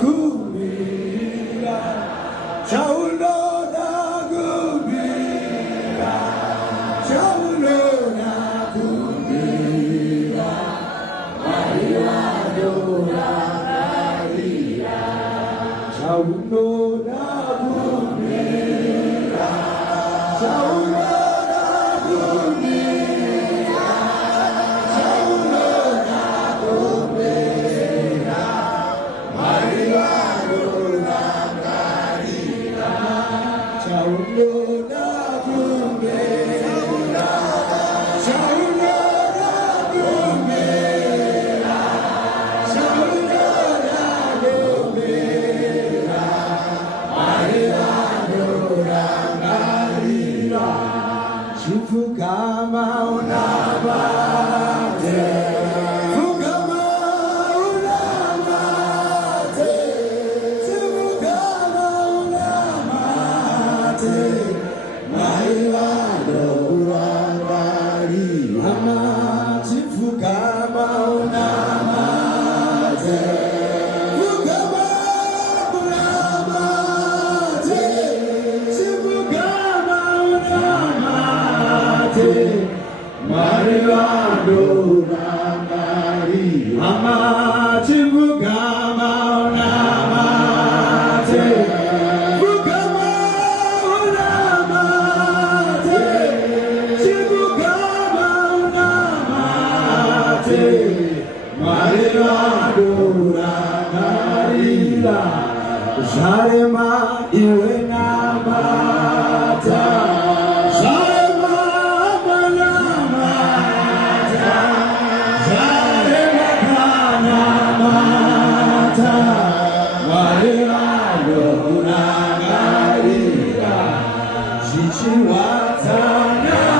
kumira Shaulona kumira Shaulona kumira Maria Dora Maria Shaulona kumira Shaulona Fugama unamate, Fugama unamate, Fugama unamate, Maila Dorangari, Amati Fugama unamate, Fugama unamate, Fugama unamate. Maria Dorangari Amati Fugama unamate Fugama unamate Fugama unamate Maria Dorangari Sharema iwe namata She